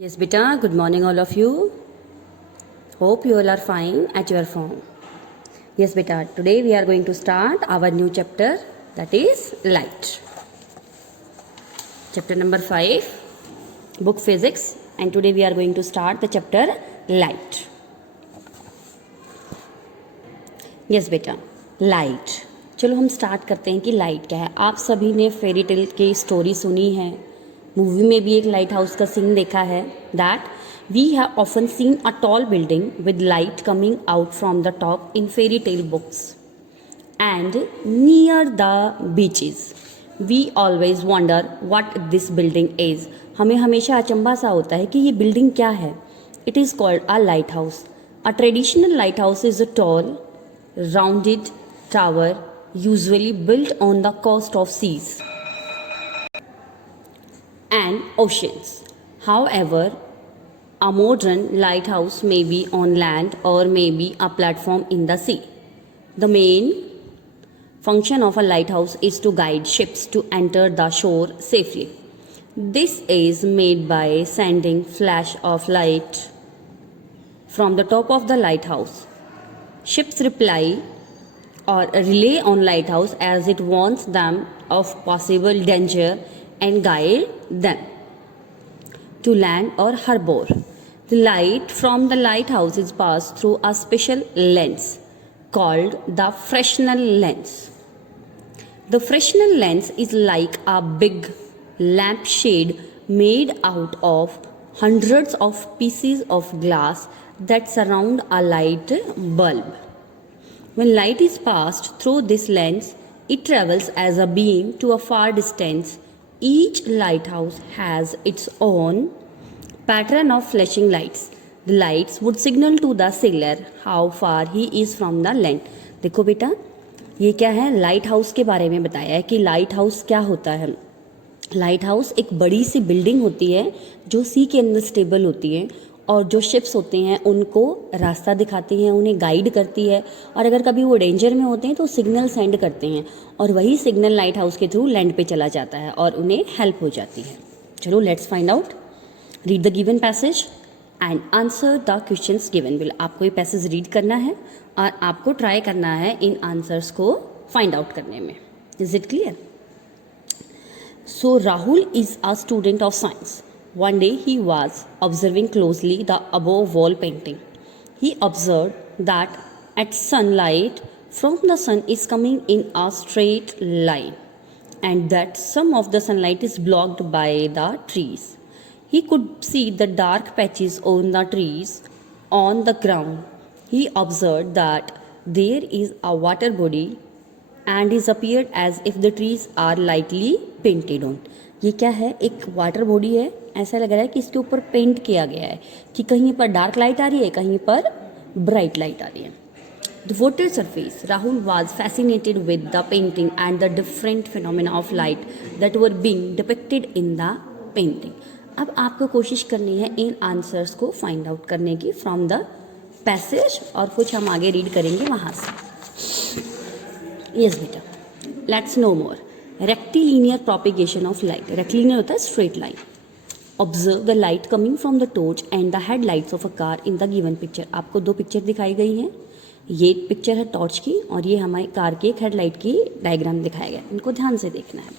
Yes, beta, good morning, all of you. Hope you all are fine at your home. Yes, beta, today we are going to start our new chapter, that is light. Chapter number 5, book physics, and today we are going to start the chapter light. Yes, beta, light. चलो हम start करते हैं कि light क्या है. आप सभी ने फेरी टेल की स्टोरी सुनी है, मूवी में भी एक लाइट हाउस का सीन देखा है. That we have often seen a tall building with light coming out from the top in fairy tale books and near the beaches. We always wonder what this building is. हमें हमेशा अचंभा सा होता है कि ये बिल्डिंग क्या है. It is called a light house. A traditional light house is a tall rounded tower usually built on the coast of seas and oceans. However, a modern lighthouse may be on land or may be a platform in the sea. The main function of a lighthouse is to guide ships to enter the shore safely. This is made by sending flash of light from the top of the lighthouse. Ships reply or rely on lighthouse as it warns them of possible danger and guide them to land or harbor. The light from the lighthouse is passed through a special lens called the Fresnel lens. The Fresnel lens is like a big lampshade made out of hundreds of pieces of glass that surround a light bulb. When light is passed through this lens, it travels as a beam to a far distance. Each lighthouse has its own pattern of flashing lights. The lights would signal to the sailor how far he is from the land. देखो बेटा, ये क्या है, light house के बारे में बताया है कि लाइट हाउस क्या होता है. लाइट हाउस एक बड़ी सी बिल्डिंग होती है जो सी के अंदर स्टेबल होती है और जो शिप्स होते हैं उनको रास्ता दिखाती हैं, उन्हें गाइड करती है, और अगर कभी वो डेंजर में होते हैं तो सिग्नल सेंड करते हैं और वही सिग्नल लाइट हाउस के थ्रू लैंड पे चला जाता है और उन्हें हेल्प हो जाती है. चलो let's find out. Read the given passage and answer the questions given. Will आपको ये पैसेज रीड करना है और आपको ट्राई करना है इन आंसर्स को फाइंड आउट करने में. Is it clear? So Rahul is a student of science. One day he was observing closely the above wall painting. He observed that at sunlight from the sun is coming in a straight line and that some of the sunlight is blocked by the trees. He could see the dark patches on the trees on the ground. He observed that there is a water body and is appeared as if the trees are lightly painted on. ये क्या है, एक water body है, ऐसा लग रहा है कि इसके ऊपर पेंट किया गया है कि कहीं पर डार्क लाइट आ रही है, कहीं पर ब्राइट लाइट आ रही है. The water surface. Rahul was fascinated with the painting and the different phenomena of light that were being depicted in the painting. अब आपको कोशिश करनी है इन आंसर्स को फाइंड आउट करने की फ्रॉम द पैसेज, और कुछ हम आगे रीड करेंगे वहाँ से. यस बेटा, let's no more. Rectilinear propagation of light. Rectilinear होता है straight line. Observe the light coming from the torch and the headlights of a car in the given picture. आपको दो पिक्चर दिखाई गई हैं. ये पिक्चर है टॉर्च की और ये हमारी कार की एक हेडलाइट की डायग्राम दिखाया गया. इनको ध्यान से देखना है.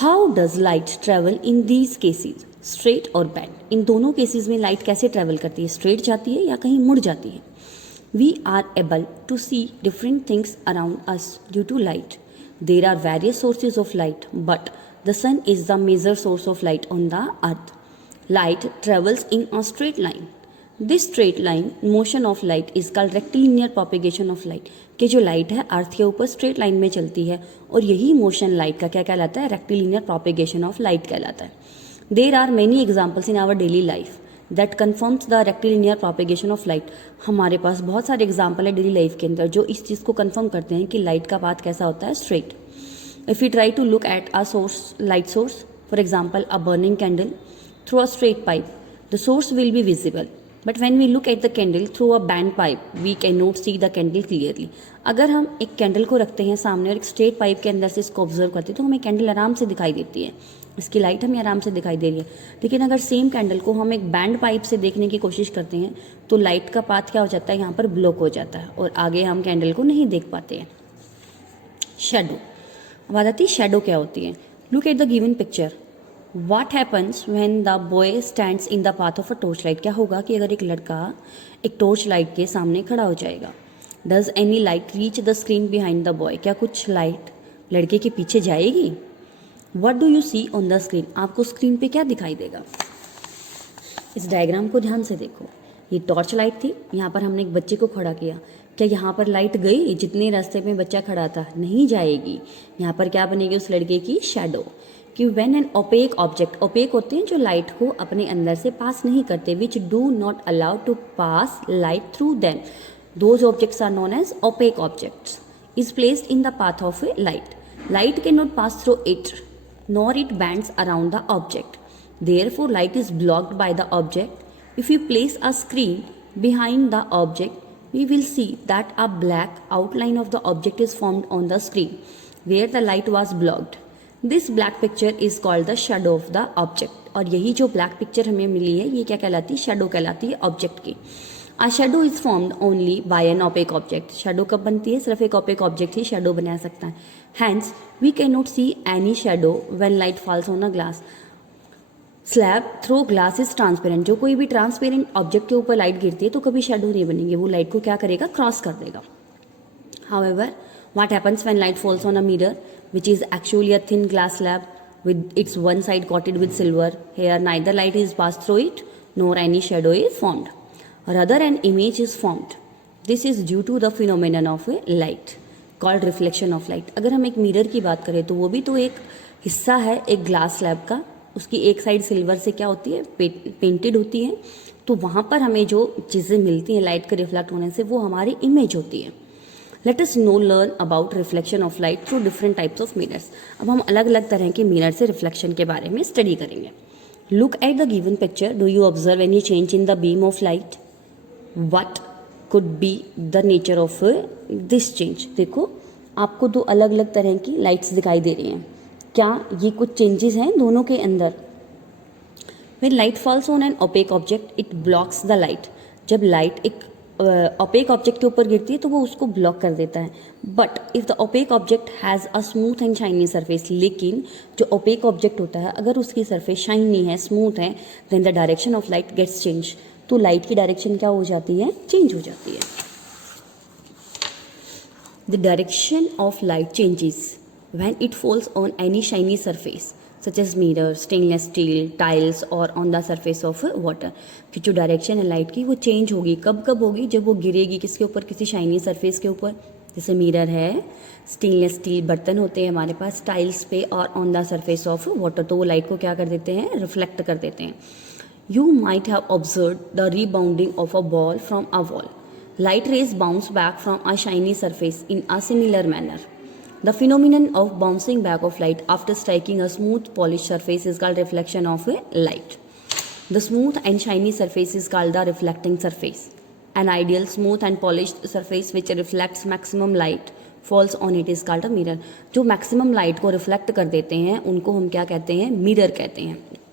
How does light travel in these cases, straight और बेंड. इन दोनों केसेज में लाइट कैसे ट्रेवल करती है, स्ट्रेट जाती है या कहीं मुड़ जाती है. We are able to see different things around us due to light. There are various sources of light, but the sun is the major source of light on the earth. Light travels in a straight line. This straight line motion of light is called rectilinear propagation of light. कि जो light है अर्थ के ऊपर straight line में चलती है और यही मोशन लाइट का क्या कहलाता है, रेक्टिलिनियर प्रोपेगेशन ऑफ लाइट कहलाता है. There are many examples in our daily life that confirms the rectilinear propagation of light. हमारे पास बहुत सारे एग्जाम्पल है डेली लाइफ के अंदर जो इस चीज़ को कन्फर्म करते हैं कि लाइट का पाथ कैसा होता है, straight. If you try to look at a source, light source, for example a burning candle through a straight pipe, the source will be visible. But when we look at the candle through a bend pipe we can not see the candle clearly. अगर हम एक candle को रखते हैं सामने और एक straight pipe के अंदर से इसको ऑब्जर्व करते हैं तो हमें कैंडल आराम से दिखाई देती है. इसकी लाइट हमें आराम से दिखाई दे रही है। लेकिन अगर सेम कैंडल को हम एक बैंड पाइप से देखने की कोशिश करते हैं तो लाइट का पाथ क्या हो जाता है, यहाँ पर ब्लॉक हो जाता है और आगे हम कैंडल को नहीं देख पाते हैं। शेडो, अब आ जाती है शेडो क्या होती है। Look at the given picture, what happens when the boy stands in the path of a torch light. क्या होगा कि अगर एक लड़का एक टॉर्च लाइट के सामने खड़ा हो जाएगा। Does any light reach the screen behind the boy, क्या कुछ लाइट लड़के के पीछे जाएगी। What do you see on the screen, आपको स्क्रीन पे क्या दिखाई देगा। इस डायग्राम को ध्यान से देखो, ये टॉर्च लाइट थी, यहाँ पर हमने एक बच्चे को खड़ा किया। क्या यहाँ पर लाइट गई जितने रास्ते में बच्चा खड़ा था, नहीं जाएगी। यहाँ पर क्या बनेगी, उस लड़के की शेडो। कि when an opaque object, opaque होते हैं जो लाइट को अपने अंदर से पास नहीं करते, which do not allow to pass light through them, those objects are known as opaque objects, is placed in the path of a light. Light cannot pass through it, nor it bends around the object. Therefore, light is blocked by the object. If we place a screen behind the object, we will see that a black outline of the object is formed on the screen where the light was blocked. This black picture is called the shadow of the object. और यही जो black picture हमें मिली है, ये क्या कहलाती है, shadow कहलाती है object की। A shadow is formed only by an opaque object. Shadow कब बनती है, सिर्फ एक opaque object ही shadow बना सकता है। Hence, we cannot see any shadow when light falls on a glass. Slab through glass is transparent. जो कोई भी ट्रांसपेरेंट ऑब्जेक्ट के ऊपर लाइट गिरती है तो कभी शेडो नहीं बनेगी, वो लाइट को क्या करेगा, क्रॉस कर देगा। However, what happens when light falls on a mirror, which is actually a thin glass slab with its one side coated with silver? Here, neither light is passed through it, nor any shadow is formed. Rather, an image is formed. This is due to the phenomenon of a light called reflection of light. अगर हम एक mirror की बात करें तो वो भी तो एक हिस्सा है एक ग्लास स्लैब का, उसकी एक साइड सिल्वर से क्या होती है, पेंटेड होती है, तो वहाँ पर हमें जो चीज़ें मिलती हैं लाइट के रिफ्लेक्ट होने से वो हमारी इमेज होती है। Let us know learn about reflection of light through different types of mirrors. अब हम अलग अलग तरह के मिरर से रिफ्लेक्शन के बारे में स्टडी करेंगे। Look at the given picture, do you observe any change in the beam of light. What could be the nature of this change? देखो आपको दो अलग अलग तरह की लाइट्स दिखाई दे रही हैं, क्या ये कुछ चेंजेस हैं दोनों के अंदर। When light falls on an opaque object, it blocks the light. जब लाइट एक opaque ऑब्जेक्ट के ऊपर गिरती है तो वो उसको ब्लॉक कर देता है। But if the opaque object has a smooth and shiny surface, लेकिन जो opaque ऑब्जेक्ट होता है अगर उसकी सरफेस शाइनी है, स्मूथ है, then the direction of light gets change, तो लाइट की डायरेक्शन क्या हो जाती है, चेंज हो जाती है। The direction of light changes when it falls on any shiny surface such as mirror, stainless steel, tiles और on the surface of water. कि जो डायरेक्शन है लाइट की वो चेंज होगी, कब कब होगी, जब वो गिरेगी किसके ऊपर, किसी शाइनी सरफेस के ऊपर, जैसे मिरर है, स्टेनलेस स्टील बर्तन होते हैं हमारे पास, टाइल्स पे और on the surface of water, तो वो लाइट को क्या कर देते हैं, रिफ्लेक्ट कर देते हैं। You might have observed the rebounding of a ball from a wall. Light rays bounce back from a shiny surface in a similar manner. The phenomenon of bouncing back of light after striking a smooth polished surface is called reflection of a light. The smooth and shiny surface is called the reflecting surface. An ideal smooth and polished surface which reflects maximum light falls on it is called a mirror. जो maximum light को reflect कर देते हैं उनको हम क्या कहते हैं, mirror कहते हैं।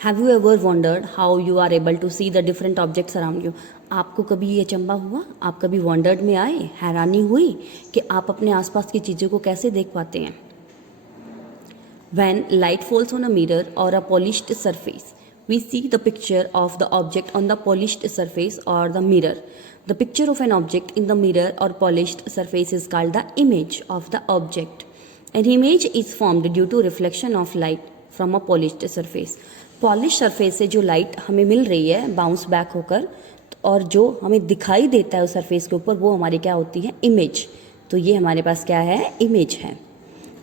Have you ever wondered how you are able to see the different objects around you? आपको कभी ये अचंभा हुआ, आप कभी wondered में आए, हैरानी हुई कि आप अपने आसपास की चीज़ों को कैसे देख पाते हैं। When light falls on a mirror or a polished surface, we see the picture of the object on the polished surface or the mirror. The picture of an object in the mirror or polished surface is called the image of the object. An image is formed due to reflection of light from a polished surface. Polish surface से जो light हमें मिल रही है bounce back होकर, और जो हमें दिखाई देता है उस सरफेस के ऊपर, वो हमारी क्या होती है, इमेज। तो ये हमारे पास क्या है, इमेज है।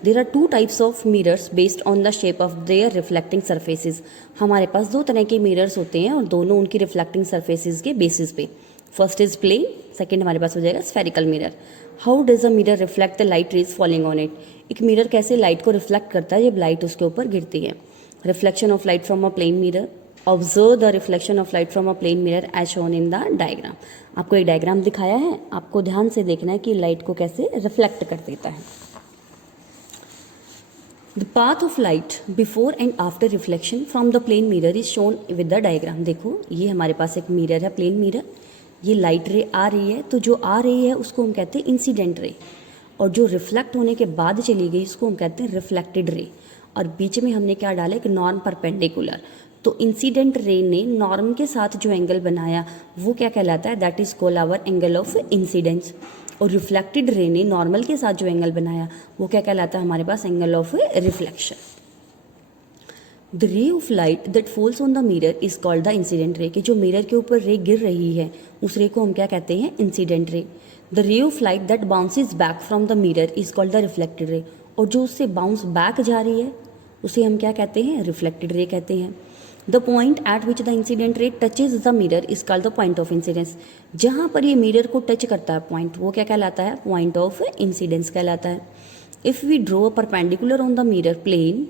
There are two types of mirrors based on the shape of their reflecting surfaces. हमारे पास दो तरह के मिरर्स होते हैं और दोनों उनकी रिफ्लेक्टिंग सरफेसेस के बेसिस पे। फर्स्ट इज प्लेन, सेकेंड हमारे पास हो जाएगा spherical mirror. How does a mirror reflect the light rays falling on it. एक मिरर कैसे लाइट को रिफ्लेक्ट करता है जब लाइट उसके ऊपर गिरती है। Reflection of light from a plane mirror. Observe the reflection of light from a plane mirror as shown in the diagram. आपको एक डायग्राम दिखाया है, आपको ध्यान से देखना है कि लाइट को कैसे रिफ्लेक्ट कर देता है। The path of light before and after reflection from the plane mirror is shown with the diagram. देखो ये हमारे पास एक मिरर है, प्लेन मिरर, ये लाइट रे आ रही है, तो जो आ रही है उसको हम कहते हैं इंसिडेंट रे, और जो रिफ्लेक्ट होने के बाद चली गई उसको हम कहते हैं रिफ्लेक्टेड रे। और बीच में हमने क्या डाला, एक नॉन परपेंडिकुलर। तो इंसिडेंट रे ने नॉर्म के साथ जो एंगल बनाया वो क्या कहलाता है, that is called hour angle of incidence. और रिफ्लेक्टेड रे ने नॉर्मल के साथ जो एंगल बनाया वो क्या कहलाता है हमारे पास, angle of reflection. The ray of light that falls on the mirror is called the incident ray, कि जो मिरर के ऊपर रे गिर रही है उस रे को हम क्या कहते हैं, incident ray. The ray of light that bounces back from the mirror is called the reflected ray, और जो उससे बाउंस बैक जा रही है उसे हम क्या कहते हैं, रिफ्लेक्टेड रे कहते हैं। The point eight which the incident रे touches the mirror is called the point of incidence, जहाँ पर ये मिरर को टच करता है पॉइंट, वो क्या कहलाता है, पॉइंट ऑफ इंसिडेंस कहलाता है। If we draw a perpendicular on the mirror plane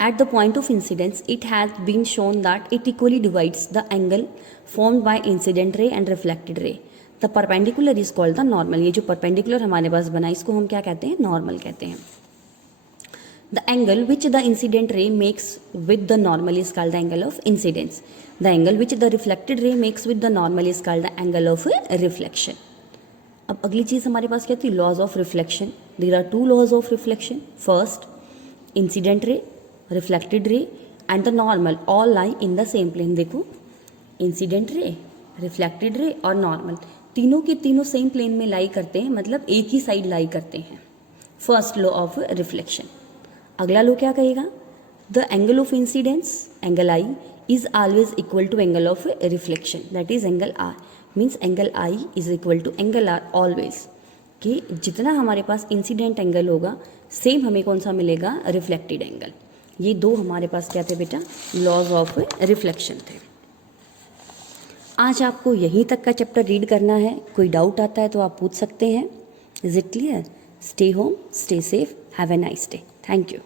at the point of incidence, it has been shown that it equally divides the angle formed by incident ray and reflected ray. The perpendicular is called the normal. ये जो perpendicular हमारे पास बना इसको हम क्या कहते हैं, normal कहते हैं। The angle which the incident ray makes with the normal is called the angle of incidence. The angle which the reflected ray makes with the normal is called the angle of reflection. अब अगली चीज़ हमारे पास क्या थी, laws of reflection. There are two laws of reflection. First, incident ray, reflected ray and the normal all lie in the same plane. देखो incident ray, reflected ray और normal तीनों के तीनों सेम प्लेन में लाई करते हैं, मतलब एक ही साइड लाई करते हैं। First law of reflection. अगला लॉ क्या कहेगा, the angle of incidence angle I is always equal to angle of reflection, that is angle R. Means angle I is equal to angle R always, कि जितना हमारे पास incident angle होगा same हमें कौन सा मिलेगा, रिफ्लेक्टेड एंगल। ये दो हमारे पास क्या थे बेटा, लॉज ऑफ रिफ्लेक्शन थे। आज आपको यहीं तक का चैप्टर रीड करना है, कोई डाउट आता है तो आप पूछ सकते हैं। Is it clear? Stay home, stay safe, have a nice day. Thank you.